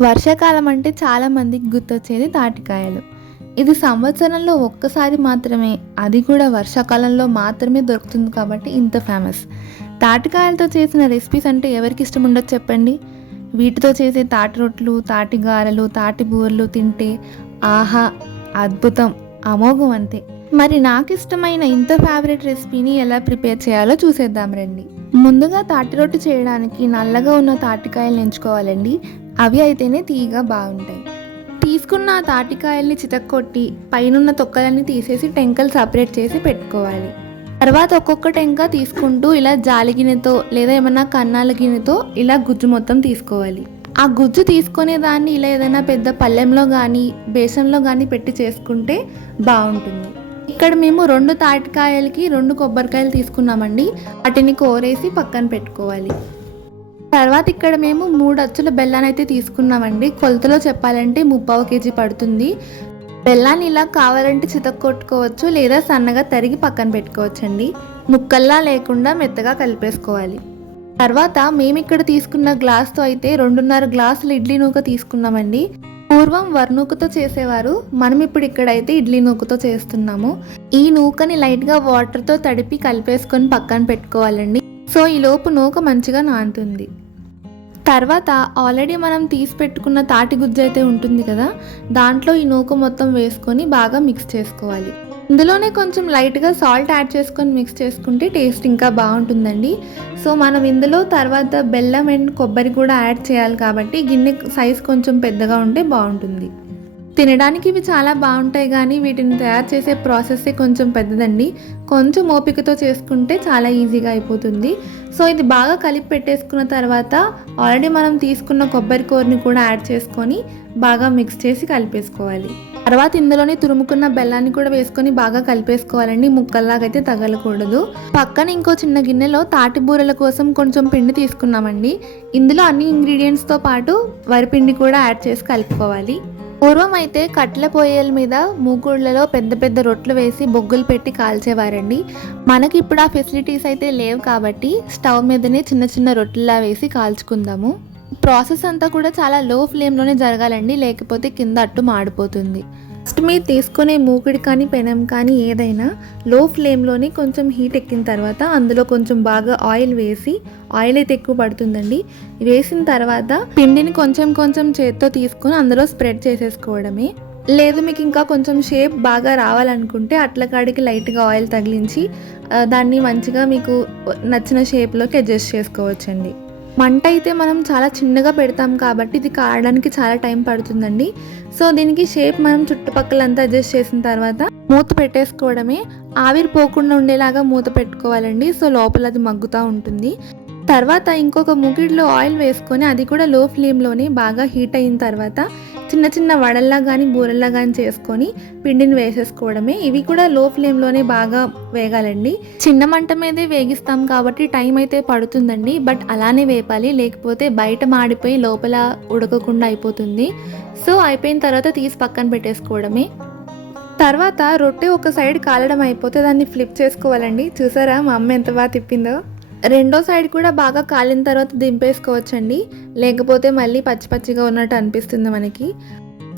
వర్షాకాలం అంటే చాలామందికి గుర్తొచ్చేది తాటికాయలు. ఇది సంవత్సరంలో ఒక్కసారి మాత్రమే. అది కూడా వర్షాకాలంలో మాత్రమే దొరుకుతుంది కాబట్టి ఇంత ఫేమస్ తాటికాయలతో చేసిన రెసిపీస్ అంటే ఎవరికి ఇష్టం ఉండదు చెప్పండి? వీటితో చేసే తాటి రొట్లు తాటి గారెలు తాటి బూరలు తింటే ఆహా అద్భుతం అమోఘం అంతే. మరి నాకు ఇష్టమైన ఇంత ఫేవరెట్ రెసిపీని ఎలా ప్రిపేర్ చేయాలో చూసేద్దాం రండి. ముందుగా తాటి రొట్టు చేయడానికి నల్లగా ఉన్న తాటికాయలు ఎంచుకోవాలండి. అవి అయితేనే తీయగా బాగుంటాయి. తీసుకున్న తాటికాయల్ని చితక్కొట్టి పైనున్న తొక్కలన్నీ తీసేసి టెంకలు సపరేట్ చేసి పెట్టుకోవాలి. తర్వాత ఒక్కొక్క టెంక తీసుకుంటూ ఇలా జాలి గిన్నెతో లేదా ఏమైనా కన్నాల గిన్నెతో ఇలా గుజ్జు మొత్తం తీసుకోవాలి. ఆ గుజ్జు తీసుకునే దాన్ని ఇలా ఏదైనా పెద్ద పళ్ళెంలో కానీ బేసన్లో కానీ పెట్టి చేసుకుంటే బాగుంటుంది. ఇక్కడ మేము రెండు తాటికాయలకి రెండు కొబ్బరికాయలు తీసుకున్నామండి. వాటిని కోరేసి పక్కన పెట్టుకోవాలి. తర్వాత ఇక్కడ మేము మూడు అచ్చుల బెల్లాన్ని అయితే తీసుకున్నామండి. కొలతలో చెప్పాలంటే ముప్పావు కేజీ పడుతుంది. బెల్లాన్ని ఇలా కావాలంటే చితక్కొట్టుకోవచ్చు లేదా సన్నగా తరిగి పక్కన పెట్టుకోవచ్చండి. ముక్కల్లా లేకుండా మెత్తగా కలిపేసుకోవాలి. తర్వాత మేము ఇక్కడ తీసుకున్న గ్లాస్తో అయితే రెండున్నర గ్లాసులు ఇడ్లీ నూక తీసుకున్నామండి. పూర్వం వర్నూకతో చేసేవారు. మనం ఇప్పుడు ఇక్కడైతే ఇడ్లీ నూకతో చేస్తున్నాము. ఈ నూకని లైట్గా వాటర్తో తడిపి కలిపేసుకొని పక్కన పెట్టుకోవాలండి. సో ఈ లోపు నూక మంచిగా నానుతుంది తర్వాత ఆల్రెడీ మనం తీసి పెట్టుకున్న తాటి గుజ్జు అయితే ఉంటుంది కదా దాంట్లో ఈ నూక మొత్తం వేసుకొని బాగా మిక్స్ చేసుకోవాలి. ఇందులోనే కొంచెం లైట్గా సాల్ట్ యాడ్ చేసుకొని మిక్స్ చేసుకుంటే టేస్ట్ ఇంకా బాగుంటుందండి. సో మనం ఇందులో తర్వాత బెల్లం అండ్ కొబ్బరి కూడా యాడ్ చేయాలి కాబట్టి గిన్నె సైజ్ కొంచెం పెద్దగా ఉంటే బాగుంటుంది. తినడానికి ఇవి చాలా బాగుంటాయి కానీ వీటిని తయారు చేసే ప్రాసెస్సే కొంచెం పెద్దదండి. కొంచెం ఓపికతో చేసుకుంటే చాలా ఈజీగా అయిపోతుంది. సో ఇది బాగా కలిపి పెట్టేసుకున్న తర్వాత ఆల్రెడీ మనం తీసుకున్న కొబ్బరి కూరని కూడా యాడ్ చేసుకొని బాగా మిక్స్ చేసి కలిపేసుకోవాలి. తర్వాత ఇందులోనే తురుముకున్న బెల్లాన్ని కూడా వేసుకొని బాగా కలిపేసుకోవాలండి. ముక్కల్లాగైతే తగలకూడదు. పక్కన ఇంకో చిన్న గిన్నెలో తాటి బూరెల కోసం కొంచెం పిండి తీసుకున్నామండి. ఇందులో అన్ని ఇంగ్రీడియంట్స్తో పాటు వరిపిండి కూడా యాడ్ చేసి కలుపుకోవాలి. పూర్వం అయితే కట్టెల పొయ్యల మీద మూకుళ్ళలో పెద్ద పెద్ద రొట్లు వేసి బొగ్గులు పెట్టి కాల్చేవారండి. మనకి ఇప్పుడు ఆ ఫెసిలిటీస్ అయితే లేవు కాబట్టి స్టవ్ మీదనే చిన్న చిన్న రొట్టెలా వేసి కాల్చుకుందాము. ప్రాసెస్ అంతా కూడా చాలా లో ఫ్లేమ్లోనే జరగాలండి లేకపోతే కింద అట్టు మాడిపోతుంది. ఫస్ట్ మీరు తీసుకునే మూకిడి కానీ పెనం కానీ ఏదైనా లో ఫ్లేమ్లోనే కొంచెం హీట్ ఎక్కిన తర్వాత అందులో కొంచెం బాగా ఆయిల్ వేసి ఆయిల్ అయితే ఎక్కువ పడుతుందండి. వేసిన తర్వాత పిండిని కొంచెం కొంచెం చేత్తో తీసుకొని అందులో స్ప్రెడ్ చేసేసుకోవడమే. లేదు మీకు ఇంకా కొంచెం షేప్ బాగా రావాలనుకుంటే అట్ల కాడికి లైట్గా ఆయిల్ తగిలించి దాన్ని మంచిగా మీకు నచ్చిన షేప్లోకి అడ్జస్ట్ చేసుకోవచ్చండి. మంట అయితే మనం చాలా చిన్నగా పెడతాం కాబట్టి ఇది కారడానికి చాలా టైం పడుతుందండి. సో దీనికి షేప్ మనం చుట్టుపక్కలంతా అడ్జస్ట్ చేసిన తర్వాత మూత పెట్టేసుకోవడమే. ఆవిరి పోకుండా ఉండేలాగా మూత పెట్టుకోవాలండి. సో లోపల అది మగ్గుతూ ఉంటుంది. తర్వాత ఇంకొక ముగిడిలో ఆయిల్ వేసుకొని అది కూడా లో ఫ్లేమ్లోనే బాగా హీట్ అయిన తర్వాత చిన్న చిన్న వడల్లా కానీ బూరెల్లా కానీ చేసుకొని పిండిని వేసేసుకోవడమే. ఇవి కూడా లో ఫ్లేమ్లోనే బాగా వేగాలండి. చిన్న మంట మీదే వేగిస్తాం కాబట్టి టైం అయితే పడుతుందండి. బట్ అలానే వేపాలి. లేకపోతే బయట మాడిపోయి లోపల ఉడకకుండా అయిపోతుంది. సో అయిపోయిన తర్వాత తీసి పక్కన పెట్టేసుకోవడమే. తర్వాత రొట్టె ఒక సైడ్ కాలడం అయిపోతే దాన్ని ఫ్లిప్ చేసుకోవాలండి. చూసారా మా అమ్మ ఎంత బాగా తిప్పిందో? రెండో సైడ్ కూడా బాగా కాలిన తర్వాత దింపేసుకోవచ్చండి. లేకపోతే మళ్ళీ పచ్చి పచ్చిగా ఉన్నట్టు అనిపిస్తుంది మనకి.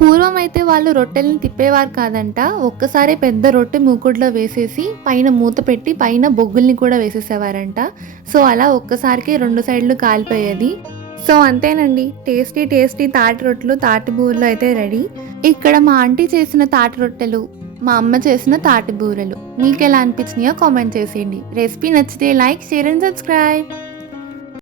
పూర్వం అయితే వాళ్ళు రొట్టెల్ని తిప్పేవారు కాదంట. ఒక్కసారి పెద్ద రొట్టె మూకుడులో వేసేసి పైన మూత పెట్టి పైన బొగ్గుల్ని కూడా వేసేసేవారంట. సో అలా ఒక్కసారికి రెండు సైడ్లు కాలిపోయేది. సో అంతేనండి. టేస్టీ టేస్టీ తాటి రొట్టెలు తాటి బూరెలు అయితే రెడీ. ఇక్కడ మా ఆంటీ చేసిన తాటి రొట్టెలు మా అమ్మ చేసిన తాటి బూరెలు. మీకు ఎలా అనిపించినాయో కామెంట్ చేసేయండి. రెసిపీ నచ్చితే లైక్ షేర్ అండ్ సబ్స్క్రైబ్.